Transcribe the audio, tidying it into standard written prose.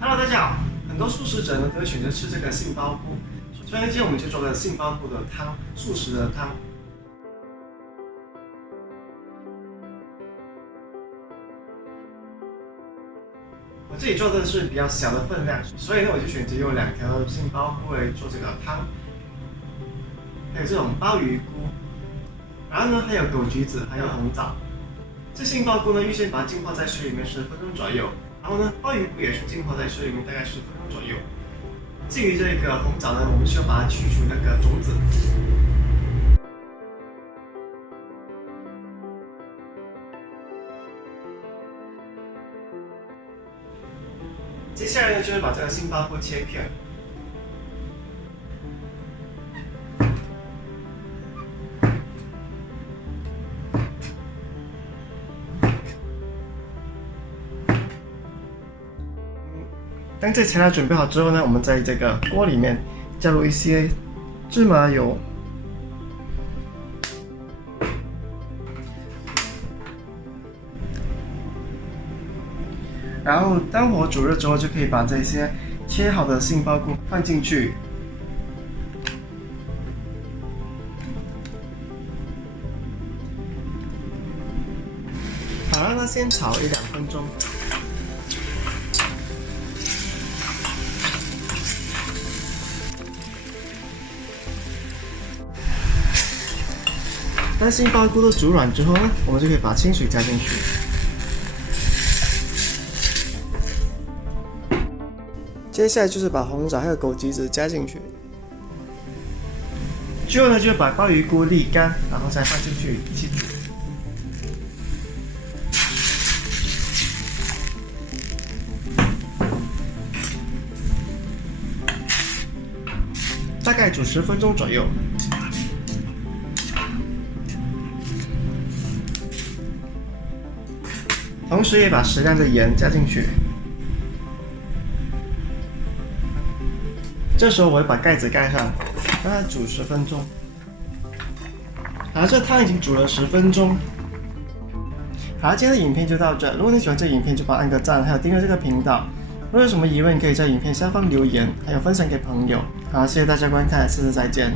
Hello， 大家好。很多素食者呢都会选择吃这个杏鲍菇，所以呢，今天我们就做个杏鲍菇的汤，素食的汤。我自己做的是比较小的分量，所以呢，我就选择用2条杏鲍菇来做这个汤，还有这种鲍鱼菇，然后呢，还有枸橘子，还有红枣。这杏鲍菇呢，预先把它浸泡在水里面10分钟左右。然后呢，鲍鱼菇也是浸泡在水里面大概10分钟左右。至于这个红枣呢，我们需要把它去除那个种子。接下来呢，就是把这个杏鲍菇切片。当这材料准备好之后呢，我们在这个锅里面加入一些芝麻油，然后当火煮热之后，就可以把这些切好的杏鲍菇放进去，好，让它先炒1-2分钟。当杏鲍菇都煮软之后呢，我们就可以把清水加进去。接下来就是把红枣还有枸杞子加进去。最后呢，就把鲍鱼菇沥干，然后再放进去一起煮。大概煮10分钟左右。同时也把适量的盐加进去。这时候我会把盖子盖上，让它煮10分钟。好，这汤已经煮了10分钟。好，今天的影片就到这。如果你喜欢这个影片，就帮我按个赞，还有订阅这个频道。如果有什么疑问，可以在影片下方留言，还有分享给朋友。好，谢谢大家观看，下次再见。